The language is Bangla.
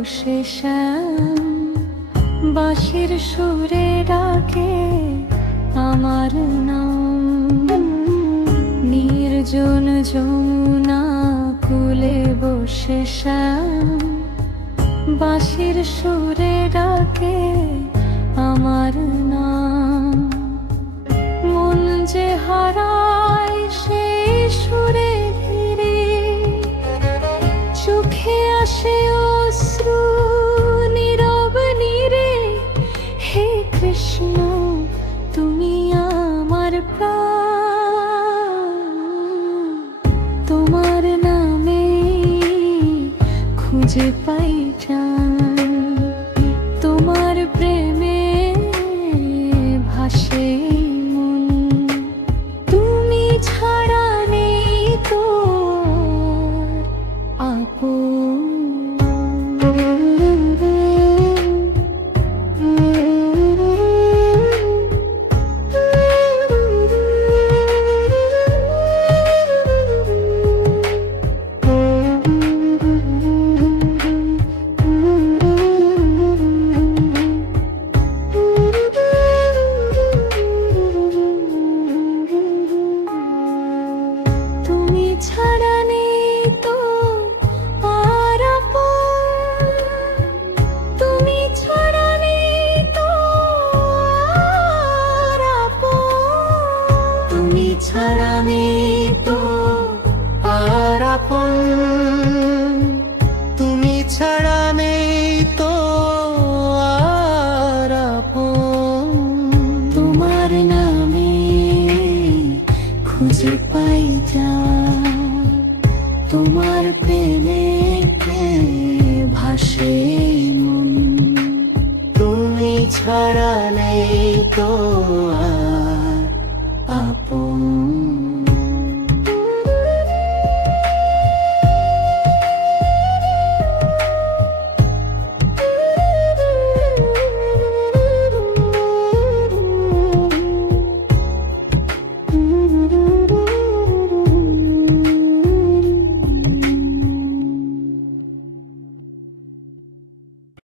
বসে শ্যাম বাঁশির সুরে ডাকে আমার নাম। নির্জন যমুনা কূলে বসে শ্যাম বাঁশির সুরে ডাকে আমার নাম। মন যে হারায় সেই সুরে ধীরে, চোখে আসে অশ্রু নীরব নীরে। হে কৃষ্ণ তুমি আমার প্রাণ, তোমার নামে খুঁজে পাই জান। তোমার প্রেমে ভাসে মন, তুমি ছাড়া নেই তো আপন। তুমি ছাড়া নেই তো আর আপন, তুমি ছাড়া নেই তো আর আপন। তুমি ছাড়া নেই তো আর আপন, তুমি ছাড়া নেই তো আর আপন। তোমার নামে খুঁজে পাই জান। তোমার প্রেমে ভাসে মন, তুমি ছাড়া নেই তো আর আপন।